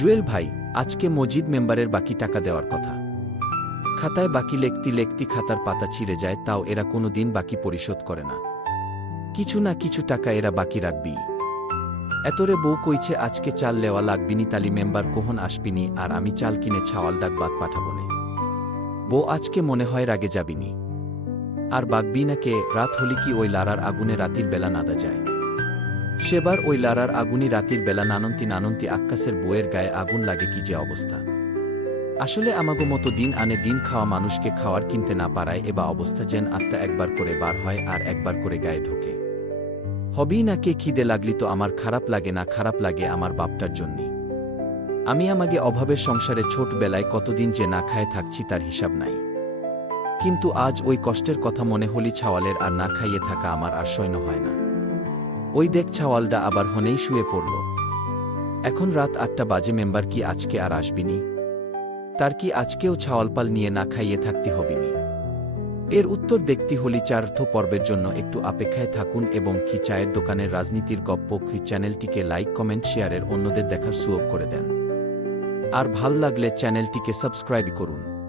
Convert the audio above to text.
জুয়েল ভাই, আজকে মজিদ মেম্বারের বাকি টাকা দেওয়ার কথা। খাতায় বাকি লেখতি লেখতি খাতার পাতা ছিঁড়ে যায়, তাও এরা কোনো দিন বাকি পরিশোধ করে না। কিছু না কিছু টাকা এরা বাকি রাখবি এতরে বউ কইছে, আজকে চাল লেওয়া লাগবিনি তালি মেম্বার কোহন আসবিনি আর আমি চাল কিনে ছাওয়াল ডাক বাদ পাঠাবনে বউ আজকে মনে হয় রাগে যাবিনি আর বাগবি না কে, রাত হলি কি ওই লারার আগুনে রাতির বেলা নাদা যায়। সেবার ওই লারার আগুনি রাতির বেলা নানন্তি নানন্তি আক্কাসের বউয়ের গায়ে আগুন লাগে কি যে অবস্থা। আসলে আমাগো মতো দিন আনে দিন খাওয়া মানুষকে খাওয়ার কিনতে না পারায় এবা অবস্থা যেন আত্মা একবার করে বার হয় আর একবার করে গায়ে ঢোকে। হবেই না কে খিদে লাগলি তো আমার খারাপ লাগে না খারাপ লাগে আমার বাপটার জন্যই আমি আমাকে অভাবের সংসারে ছোটবেলায় কতদিন যে না খায় থাকছি তার হিসাব নাই। কিন্তু আজ ওই কষ্টের কথা মনে হলি ছাওয়ালের আর না খাইয়ে থাকা আমার আর হয় না। ওই দেখ ছাওয়ালটা আবার হনেই শুয়ে পড়ল। এখন রাত আটটা বাজে, মেম্বার কি আজকে আর আসবিনি? তার কি আজকেও ছাওয়ালপাল নিয়ে না খাইয়ে থাকতে হবিনি? এর উত্তর দেখতে হলি চার্থ পর্বের জন্য একটু অপেক্ষায় থাকুন এবং কি চায়ের দোকানের রাজনীতির গপ্প কি চ্যানেলটিকে লাইক, কমেন্ট, শেয়ারের অন্যদের দেখার সুযোগ করে দেন। আর ভালো লাগলে চ্যানেলটিকে সাবস্ক্রাইব করুন।